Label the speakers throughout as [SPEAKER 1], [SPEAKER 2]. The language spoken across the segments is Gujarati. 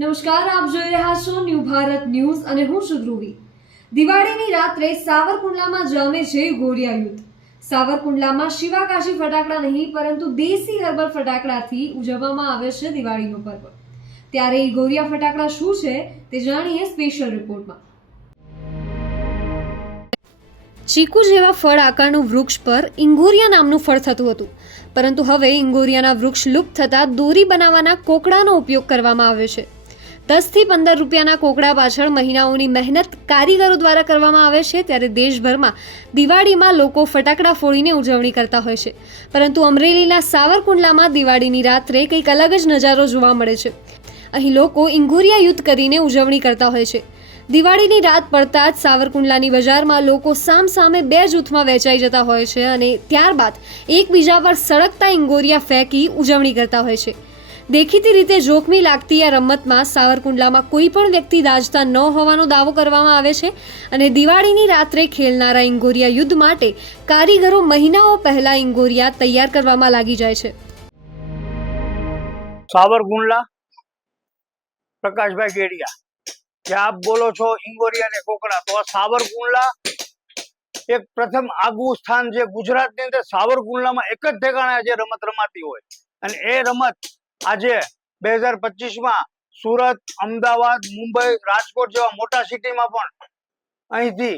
[SPEAKER 1] નમસ્કાર, આપ જોઈ રહ્યા છો ન્યૂ ભારત ન્યૂઝ અને હું છું ધ્રુવી. દિવાળીની રાત્રે સાવરકુંડલામાં જામે છે ગોળિયા યુદ્ધ. સાવરકુંડલામાં શિવાકાશી ફટાકડા નહીં, પરંતુ દેશી હર્બલ ફટાકડાથી ઉજવવામાં આવે છે દિવાળીનો પર્વ. ત્યારે એ ગોળિયા ફટાકડા શું છે તે જાણીએ સ્પેશિયલ રિપોર્ટમાં. ચીકુ જેવા ફળ આકારનું વૃક્ષ પર ઇંગોરિયા નામનું ફળ થતું હતું. પરંતુ હવે ઇંગોરિયાના વૃક્ષ લુપ્ત થતાં દોરી બનાવવાના કોકડાનો ઉપયોગ કરવામાં આવે છે. દસથી પંદર રૂપિયાના કોકડા પાછળ મહિનાઓની મહેનત કારીગરો દ્વારા કરવામાં આવે છે ત્યારે દેશભરમાં દિવાળીમાં લોકો ફટાકડા ફોડીને ઉજવણી કરતા હોય છે. પરંતુ અમરેલીના સાવરકુંડલામાં દિવાળીની રાત્રે કંઈક અલગ જ નજારો જોવા મળે છે. અહીં લોકો ઇંગુરિયા યુદ્ધ કરીને ઉજવણી કરતા હોય છે. દિવાળીની રાત પડતા જ સાવરકુંડલાની બજારમાં લોકો સામ સામે બે જૂથમાં વેચાઈ જતા હોય છે અને ત્યારબાદ એકબીજા પર સળગતા ઇંગોરિયા ફેંકી ઉજવણી કરતા હોય છે. દેખીતી રીતે જોખમી લાગતી આ રમતમાં સાવરકુંડલામાં કોઈ પણ વ્યક્તિ દાજતા ન હોવાનો દાવો કરવામાં આવે છે અને દિવાળીની રાત્રે ખેલનારા ઇંગોરિયા યુદ્ધ માટે કારીગરો મહિનાઓ પહેલા ઇંગોરિયા તૈયાર કરવામાં લાગી જાય છે.
[SPEAKER 2] સાવરકુંડલા, પ્રકાશભાઈ કેડિયા જે આપ બોલો છો ઇંગોરિયા ને કોકડા, તો સાવરકુંડલા એક પ્રથમ આગવું સ્થાન જે ગુજરાતની અંદર. સાવરકુંડલામાં એક જ ઠેકાણે આજે રમત રમાતી હોય. અને એ રમત આજે બે હજાર પચીસમાં સુરત, અમદાવાદ, મુંબઈ, રાજકોટ જેવા મોટા સિટીમાં પણ અહીંથી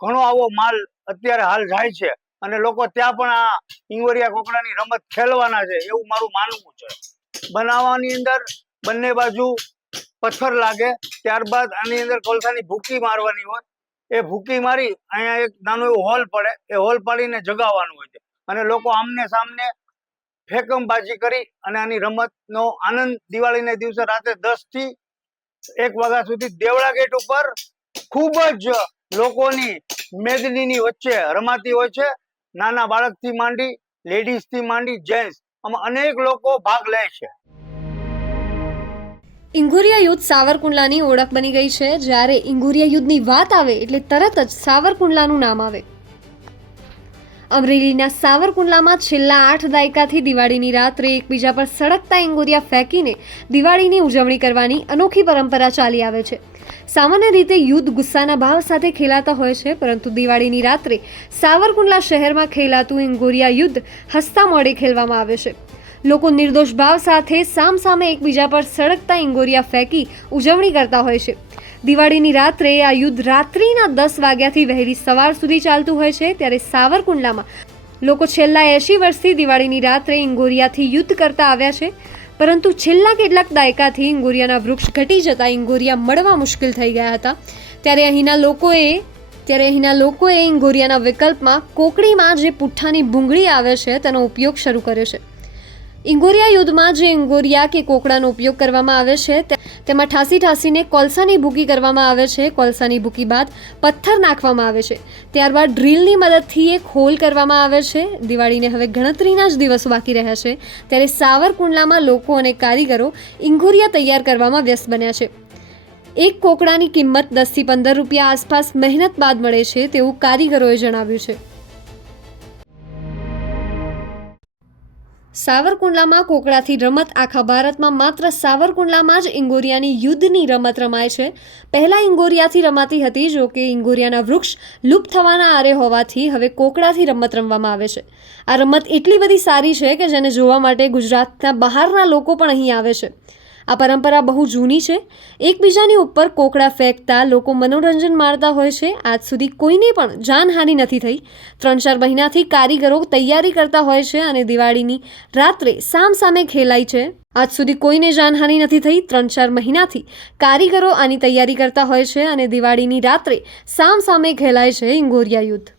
[SPEAKER 2] ઘણો આવો માલ અત્યારે હાલ જાય છે. અને લોકો ત્યાં પણ આ ઇંગોરિયા કોકડાની રમત ખેલવાના છે એવું મારું માનવું છે. બનાવવાની અંદર બંને બાજુ પથ્થર લાગે, ત્યારબાદ આની અંદર કોલસાની ભૂકી મારવાની હોય. એ ભૂકી મારી અહીંયા એક નાનો એવો હોલ પડે, એ હોલ પાડીને જગાવવાનું હોય છે. અને લોકો આમને સામને ફેકમબાજી કરી અને આની રમતનો આનંદ દિવાળીના દિવસે રાતે દસથી એક વાગ્યા સુધી દેવળા ગેટ ઉપર ખૂબ જ લોકોની મેદનીની વચ્ચે રમાતી હોય છે. નાના બાળકથી માંડી, લેડીઝથી માંડી, જેન્ટ્સ આમાં અનેક લોકો ભાગ લે છે.
[SPEAKER 1] ઇંગુરિયા યુદ્ધ સાવરકુંડલાની ઓળખ બની ગઈ છે. જ્યારે ઇંગુરિયા યુદ્ધની વાત આવે એટલે તરત જ સાવરકુંડલાનું નામ આવે. અમરેલીના સાવરકુંડલામાં છેલ્લા આઠ દાયકાથી દિવાળીની રાત્રે એકબીજા પર સળગતા એંગોરિયા ફેંકીને દિવાળીની ઉજવણી કરવાની અનોખી પરંપરા ચાલી આવે છે. સામાન્ય રીતે યુદ્ધ ગુસ્સાના ભાવ સાથે ખેલાતા હોય છે, પરંતુ દિવાળીની રાત્રે સાવરકુંડલા શહેરમાં ખેલાતું એંગોરિયા યુદ્ધ હસતા મોડે ખેલવામાં આવે છે. લોકો નિર્દોષ ભાવ સાથે સામસામે એકબીજા પર સળગતા ઇંગોરિયા ફેંકી ઉજવણી કરતા હોય છે. દિવાળીની રાત્રે આ યુદ્ધ રાત્રિના દસ વાગ્યાથી વહેલી સવાર સુધી ચાલતું હોય છે, ત્યારે સાવરકુંડલામાં લોકો છેલ્લા એંશી વર્ષથી દિવાળીની રાત્રે ઇંગોરિયાથી યુદ્ધ કરતા આવ્યા છે, પરંતુ છેલ્લા કેટલાક દાયકાથી ઇંગોરિયાના વૃક્ષ ઘટી જતા ઇંગોરિયા મળવા મુશ્કેલ થઈ ગયા હતા. ત્યારે અહીંના લોકોએ, ત્યારે અહીંના લોકોએ ઇંગોરિયાના વિકલ્પમાં કોકડીમાં જે પુઠ્ઠાની ભૂંગળી આવે છે, તેનો ઉપયોગ શરૂ કર્યો છે. ઇંગોરિયા યુદ્ધમાં જે ઇંગોરિયા કે કોકડાનો ઉપયોગ કરવામાં આવે છે તેમાં ઠાસી ઠાસીને કોલસાની ભૂકી કરવામાં આવે છે. કોલસાની ભૂકી બાદ પથ્થર નાખવામાં આવે છે. ત્યારબાદ ડ્રીલની મદદથી એક હોલ કરવામાં આવે છે. દિવાળીને હવે ગણતરીના જ દિવસો બાકી રહ્યા છે. ત્યારે સાવરકુંડલામાં લોકો અને કારીગરો ઇંગોરિયા તૈયાર કરવામાં વ્યસ્ત બન્યા છે. એક કોકડાની કિંમત દસથી પંદર રૂપિયા આસપાસ મહેનત બાદ મળે છે તેવું કારીગરોએ જણાવ્યું છે. સાવરકુંડલામાં કોકડાથી રમત આખા ભારતમાં માત્ર સાવરકુંડલામાં જ ઇંગોરિયાની યુદ્ધની રમત રમાય છે. પહેલાં ઇંગોરિયાથી રમાતી હતી, જો કે ઇંગોરિયાના વૃક્ષ લુપ્ત થવાના આરે હોવાથી હવે કોકડાથી રમત રમવામાં આવે છે. આ રમત એટલી બધી સારી છે કે જેને જોવા માટે ગુજરાતના બહારના લોકો પણ અહીં આવે છે. આ પરંપરા બહુ જૂની છે. એકબીજાની ઉપર કોકડા ફેંકતા, લોકો મનોરંજન માણતા હોય છે. આજ સુધી કોઈને પણ જાનહાનિ નથી થઈ. ત્રણ ચાર મહિનાથી કારીગરો તૈયારી કરતા હોય છે અને દિવાળીની રાત્રે સામ સામે ખેલાય છે. આજ સુધી કોઈને જાનહાનિ નથી થઈ. ત્રણ ચાર મહિનાથી કારીગરો આની તૈયારી કરતા હોય છે અને દિવાળીની રાત્રે સામ સામે ખેલાય છે ઇંગોરિયા યુદ્ધ.